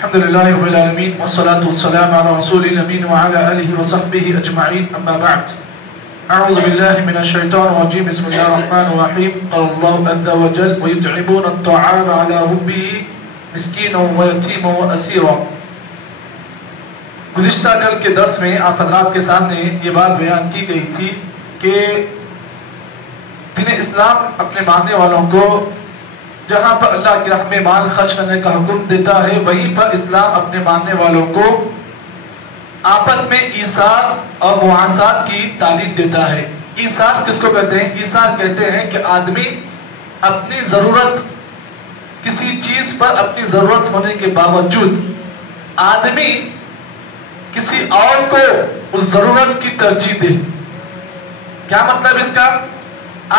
الحمدللہ رب العالمین والصلاة والسلام على رسول الامین وعلى آلہ وصحبہ اجمعین اما بعد اعوذ باللہ من الشیطان الرجیم بسم اللہ الرحمن الرحیم قال اللہ عز وجل ویطعمون الطعام على حبہ مسکینا ویتیما واسیرا۔ گزشتہ کل کے درس میں آپ حضرات کے سامنے یہ بات بیان کی گئی تھی کہ دین اسلام اپنے ماننے والوں کو جہاں پر اللہ کی راہ میں مال خرچ کرنے کا حکم دیتا ہے وہیں پر اسلام اپنے ماننے والوں کو آپس میں ایثار اور مواسات کی تعلیم دیتا ہے۔ ایثار کس کو کہتے ہیں؟ ایثار کہتے ہیں کہ آدمی اپنی ضرورت کسی چیز پر اپنی ضرورت ہونے کے باوجود آدمی کسی اور کو اس ضرورت کی ترجیح دے۔ کیا مطلب اس کا؟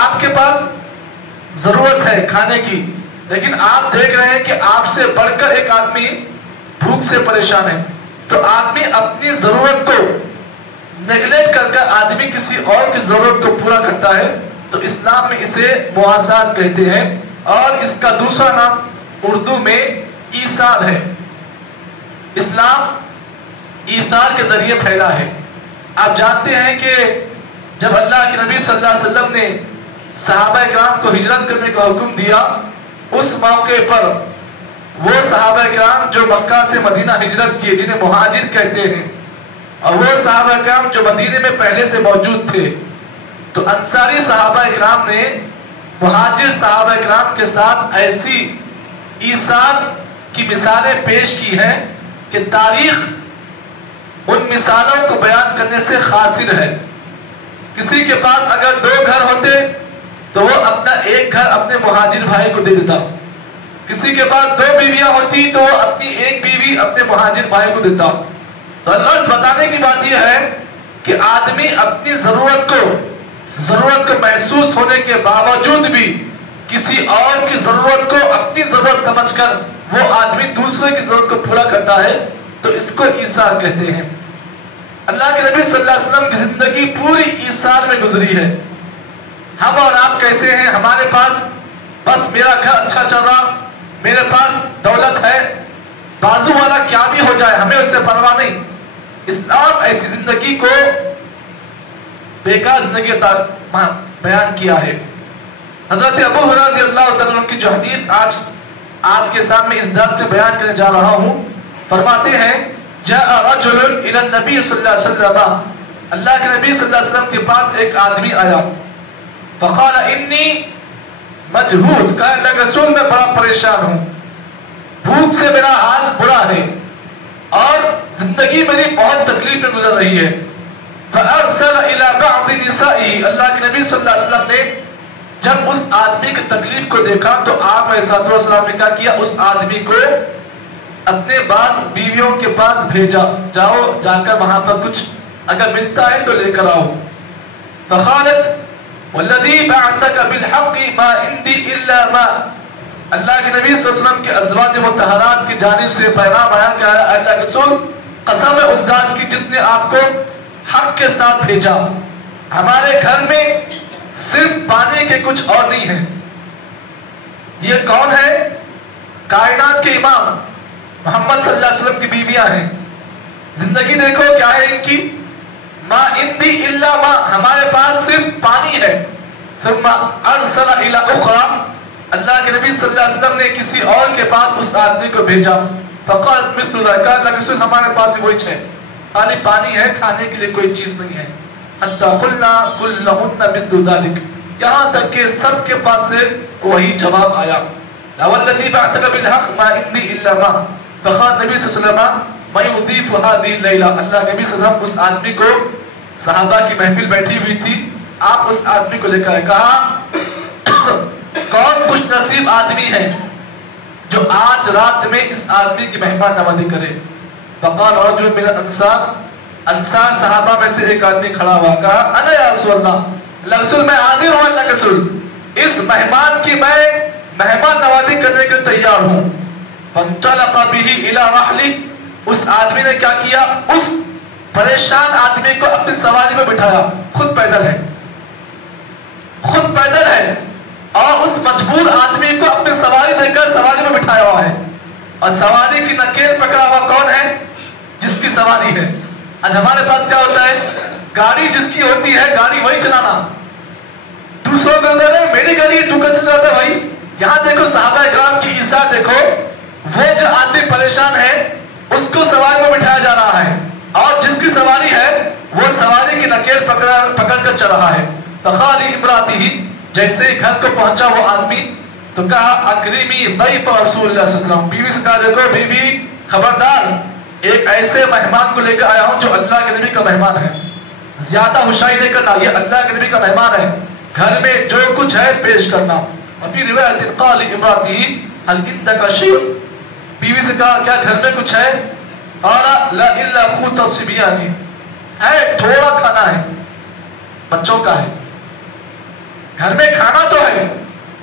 آپ کے پاس ضرورت ہے کھانے کی، لیکن آپ دیکھ رہے ہیں کہ آپ سے بڑھ کر ایک آدمی بھوک سے پریشان ہے، تو آدمی اپنی ضرورت کو نیگلیکٹ کر کر آدمی کسی اور کی ضرورت کو پورا کرتا ہے، تو اسلام میں اسے مواسات کہتے ہیں، اور اس کا دوسرا نام اردو میں ایثار ہے۔ اسلام ایثار کے ذریعے پھیلا ہے۔ آپ جانتے ہیں کہ جب اللہ کے نبی صلی اللہ علیہ وسلم نے صحابہ کرام کو ہجرت کرنے کا حکم دیا، اس موقع پر وہ صحابہ کرام جو مکہ سے مدینہ ہجرت کیے جنہیں مہاجر کہتے ہیں، اور وہ صحابہ کرام جو مدینے میں پہلے سے موجود تھے، تو انصاری صحابہ کرام نے مہاجر صحابہ کرام کے ساتھ ایسی ایثار کی مثالیں پیش کی ہیں کہ تاریخ ان مثالوں کو بیان کرنے سے قاصر ہے۔ کسی کے پاس اگر 2 گھر ہوتے تو وہ اپنا ایک گھر اپنے مہاجر بھائی کو دے دیتا، کسی کے پاس 2 بیویاں ہوتی تو وہ اپنی ایک بیوی اپنے مہاجر بھائی کو دیتا۔ تو اللہ سے بتانے کی بات یہ ہے کہ آدمی اپنی ضرورت کو محسوس ہونے کے باوجود بھی کسی اور کی ضرورت کو اپنی ضرورت سمجھ کر وہ آدمی دوسرے کی ضرورت کو پورا کرتا ہے، تو اس کو ایثار کہتے ہیں۔ اللہ کے نبی صلی اللہ علیہ وسلم کی زندگی پوری ایثار میں گزری ہے۔ ہم اور آپ کیسے ہیں؟ ہمارے پاس بس میرا گھر اچھا چل رہا، میرے پاس دولت ہے، بازو والا کیا بھی ہو جائے ہمیں اس سے پرواہ نہیں۔ اسلام ایسی زندگی کو بیکار زندگی بیان کیا ہے۔ حضرت ابو ہریرہ رضی اللہ تعالیٰ عنہ کی جو حدیث آج آپ کے سامنے اس درس میں بیان کرنے جا رہا ہوں، فرماتے ہیں جاء رجل الى النبی صلی اللہ علیہ وسلم، اللہ کے نبی صلی اللہ علیہ وسلم کے پاس ایک آدمی آیا، فقال انی مجہود، کہا اللہ کے رسول میں بڑا پریشان ہوں، بھوک سے میرا حال برا ہے اور زندگی میری بہت تکلیف میں گزر رہی ہے۔ فارسل الى بعض نسائه، اللہ کے نبی صلی اللہ علیہ وسلم نے جب اس آدمی کی تکلیف کو دیکھا تو آپ علیہ السلام نے کہا کیا اس آدمی کو اپنے بعض بیویوں کے پاس بھیجا، جاؤ جا کر وہاں پر کچھ اگر ملتا ہے تو لے کر آؤ۔ فقالت والذی بعثک بالحق ما عندی الا ما، اللہ کے نبی صلی اللہ علیہ وسلم کے ازواج مطہرات کی جانب سے پیغام آیا کہ اللہ کے رسول قسم ہے اس ذات کی جس نے آپ کو حق کے ساتھ بھیجا، ہمارے گھر میں صرف پانی کے کچھ اور نہیں ہے۔ یہ کون ہے؟ کائنات کے امام محمد صلی اللہ علیہ وسلم کی بیویاں ہیں۔ زندگی دیکھو کیا ہے ان کی، ما عندی الا ما، ہمارے پاس صرف پانی ہے۔ ثم ارسل الى اخرى، اللہ کے نبی صلی اللہ علیہ وسلم نے کسی اور کے پاس اس آدمی کو بھیجا، فقالت مثل ذلك، اللہ کے رسول ہمارے پاس بھی وہی ہے، خالی پانی ہے، کھانے کے لیے کوئی چیز نہیں ہے۔ حتی قلنا كلهن مثل ذلك، یہاں تک کہ سب کے پاس سے وہی جواب آیا، والذی بعثک بالحق ما عندی الا ما، فقال نبی صلی اللہ علیہ وسلم میں اضیف هذه الليلہ، اللہ نبی صلی اللہ علیہ وسلم اس آدمی کو، صحابہ کی محفل بیٹھی ہوئی تھی، آپ اس آدمی کو لے کر کہا کون خوش نصیب آدمی ہے جو آج رات میں اس آدمی کی مہمان نوازی کرے۔ فقال رجل من الانصار، انصار صحابہ میں سے ایک آدمی کھڑا ہوا، کہا انا یا رسول اللہ، اللہ رسول میں حاضر ہوں، اللہ کے رسول اس مہمان کی میں مہمان نوازی کرنے کے تیار ہوں۔ فانطلق به الى رحله، اس آدمی نے کیا کیا؟ اس پریشان آدمی کو اپنی سواری میں بٹھایا، خود پیدل ہے اور اس مجبور آدمی کو اپنی سواری دے کر سواری میں بٹھایا ہوا ہے، اور سواری کی نکیل پکڑا ہوا کون ہے؟ جس کی سواری ہے. آج ہمارے پاس کیا ہوتا ہے؟ گاڑی جس کی ہوتی ہے گاڑی وہی چلانا. دوسروں میں ادھر ہے میری گاڑی ہے تو کیسے چلاتا ہے بھائی؟ یہاں دیکھو صحابہ کرام کی عزت دیکھو. وہ جو آدمی پریشان ہے اس کو سواری میں بٹھایا جا رہا ہے اور جس کی سواری ہے وہ سواری کی نکیل پکڑ کر چل رہا ہے. فخالی امراتی، جیسے ہی گھر کو پہنچا وہ آدمی تو کہا اکریمی ضیف رسول اللہ صلی اللہ علیہ وسلم. بیوی سے کہا دیکھو بیوی خبردار، ایک ایسے مہمان کو لے کر آیا ہوں جو اللہ کے نبی کا مہمان ہے. زیادہ ہوشیاری نہیں کرنا، یہ اللہ کے نبی کا مہمان ہے. گھر میں جو کچھ ہے پیش کرنا. اور پھر روایت قال امراتی هل عندك شيء، بیوی سے کہا کیا گھر میں کچھ ہے؟ قال لا الا قوت الصبيان، ہے تھوڑا کھانا ہے بچوں کا ہے. گھر میں کھانا تو ہے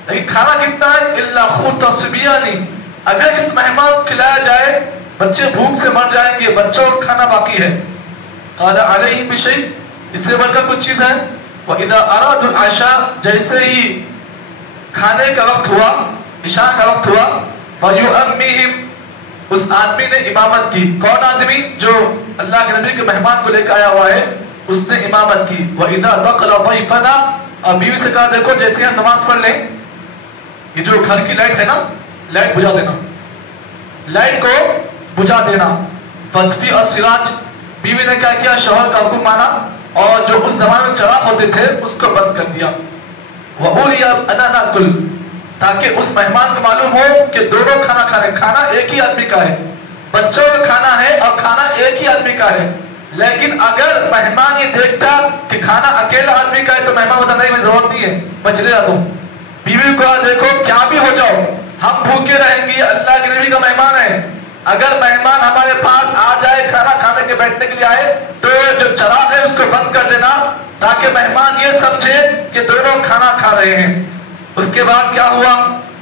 لیکن کھانا کتنا ہے؟ الا قوت الصبيان، اگر اس مہمان کو کھلایا جائے بچے بھوک سے مر جائیں گے، بچوں کا کھانا باقی ہے. قال علیہ بشیء، اس سے بڑھ کر کچھ چیز ہے. وَإِذَا أَرَادُوا الْعَشَاءَ، جیسے ہی کھانے کا وقت ہوا، عشاء کا وقت ہوا، فَيُؤَمِّهِمْ، اس آدمی نے امامت کی. کون آدمی؟ جو اللہ کے نبی کے مہمان کو لے کے آیا ہوا ہے، اس نے امامت کی. وَإِذَا دَخَلَ ضَيْفَنَا، اور بیوی سے کہا دیکھو جیسے ہم نماز پڑھ لیں، یہ جو گھر کی لائٹ ہے نا، لائٹ بجھا دینا، لائٹ کو بجھا دینا. فَطْفِئَ السِّرَاجَ، بیوی نے کیا کیا؟ شوہر کا حکم مانا اور جو اس زمانے میں چراغ ہوتے تھے اس کو بند کر دیا. وَأُولِيَ أَنَا نَأْكُلُ، تاکہ اس مہمان کو معلوم ہو کہ دونوں کھانا کھا رہے ہیں، کھانا ایک ہی آدمی کا ہے، بچوں کا کھانا ہے اور کھانا ایک ہی آدمی کا ہے. لیکن اگر مہمان یہ دیکھتا کہ کھانا اکیلا آدمی کا ہے تو مہمان ہوتا نہیں، مجھے ضرورت نہیں ہے، میں چلے جاتا ہوں. بیوی کو دیکھو کیا بھی ہو جاؤ ہم بھوکے رہیں گے، اللہ کے نبی کا مہمان ہے. اگر مہمان ہمارے پاس آ جائے کھانا کھانے کے بیٹھنے کے لیے آئے تو جو چراغ ہے اس کو بند کر دینا تاکہ مہمان یہ سمجھے کہ دونوں کھانا کھا رہے ہیں. اس کے بعد کیا ہوا؟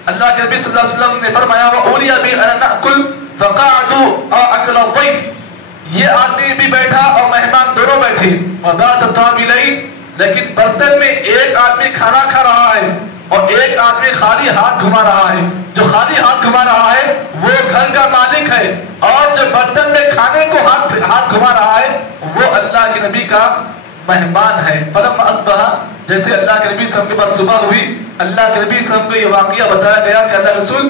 اللہ کے نبی صلی اللہ علیہ وسلم نے فرمایا وَأُولِيَ بِي أَنَا نَأْكُلُ فَقَعَدُوا أَكْلَ الضَّيْفِ، یہ آدمی بھی بیٹھا اور مہمان دونوں بیٹھے. وَبَاتَ طَابِلَيْنِ، لیکن برتن میں ایک آدمی کھانا کھا رہا ہے اور ایک آدمی خالی ہاتھ گھما رہا ہے. جو خالی ہاتھ گھما رہا ہے وہ گھر کا مالک ہے اور جو برتن میں کھانے کو ہاتھ گھما رہا ہے وہ اللہ کے نبی کا مہمان ہے. فلما اصبح، جیسے اللہ کے نبی صلی اللہ علیہ وسلم کے پاس صبح ہوئی، اللہ کے نبی صلی اللہ علیہ وسلم کو یہ واقعہ بتایا گیا کہ اللہ رسول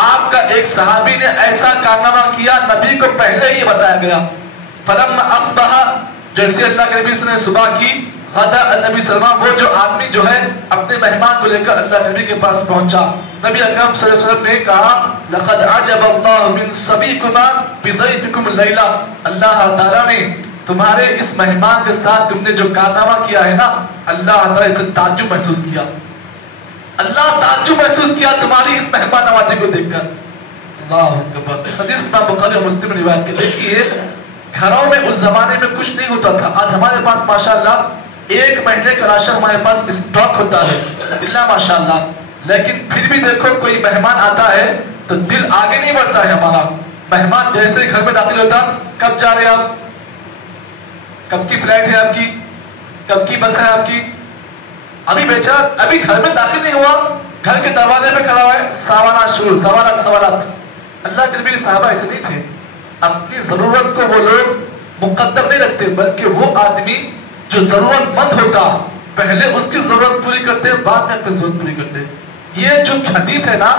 آپ کا ایک صحابی نے ایسا کارنامہ کیا، نبی کو پہلے ہی بتایا گیا. فلما اصبح، جیسے اللہ کے نبی صلی اللہ علیہ وسلم نے صبح کی، غدا النبی صلی اللہ علیہ وسلم، وہ جو آدمی جو ہے اپنے مہمان کو لے کر اللہ کے نبی کے پاس پہنچا. نبی اکرم صلی اللہ علیہ وسلم نے کہا لقد عجب اللہ من صبیکما بضیفکم اللیلہ، اللہ تعالیٰ نے تمہارے اس مہمان کے ساتھ تم نے جو کارنامہ کیا ہے نا، اللہ تعالیٰ اسے تعجب محسوس کیا. اللہ تعجب محسوس کیا تمہاری اس مہمان نوازی کو دیکھ کر. اللہ اکبر. اس حدیث کو بخاری اور مسلم نے روایت کی. دیکھیے گھروں میں اس زمانے میں کچھ نہیں ہوتا تھا. آج ہمارے پاس ماشاءاللہ ایک مہینے کا راشن ہمارے پاس اسٹاک ہوتا ہے اللہ ماشاءاللہ. لیکن پھر بھی دیکھو کوئی مہمان آتا ہے تو دل آگے نہیں بڑھتا ہے ہمارا. مہمان جیسے گھر میں داخل ہوتا، کب جا رہے ہیں آپ، کب کی فلائٹ ہے آپ کی، کب کی بس ہے آپ کی، ابھی بیچارہ ابھی گھر میں داخل نہیں ہوا، گھر کے دروازے پہ کھڑا ہوا ہے، سوالات شروع، سوالات. اللہ کے نبی کے صحابہ ایسے نہیں تھے. اپنی ضرورت کو وہ لوگ مقدم نہیں رکھتے بلکہ وہ آدمی جو ضرورت مند ہوتا پہلے اس کی ضرورت پوری کرتے، بعد میں اپنی ضرورت پوری کرتے. یہ جو حدیث ہے نا،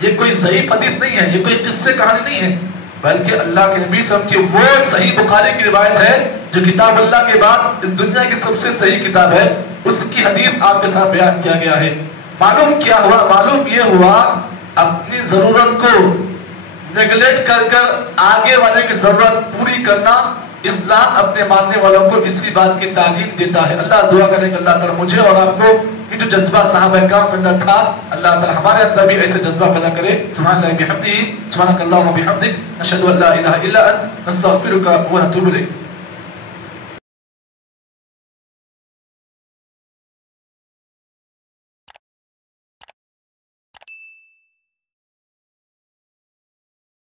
یہ کوئی ضعیف حدیث نہیں ہے، یہ کوئی قصے کہانی نہیں ہے، بلکہ اللہ کے نبی صلی اللہ علیہ وسلم کی وہ صحیح بخاری کی روایت ہے جو کتاب اللہ کے بعد اس دنیا کی سب سے صحیح کتاب ہے. اس کی حدیث آپ کے ساتھ بیان کیا گیا ہے. معلوم کیا ہوا؟ معلوم یہ ہوا اپنی ضرورت کو نیگلیکٹ کر آگے والے کی ضرورت پوری کرنا. اسلام اپنے ماننے والوں کو اسی بات کی تعلیم دیتا ہے. اللہ دعا کریں کہ اللہ تعالیٰ مجھے اور آپ کو یہ جو جذبہ صحابہ کرام کے اندر تھا، اللہ تعالیٰ ہمارے اندر بھی ایسے جذبہ پیدا کرے. سبحان اللہ بحمدہ، سبحانک اللہم وبحمدک، نشہد ان لا الہ الا انت، نستغفرک ونتوب الیک.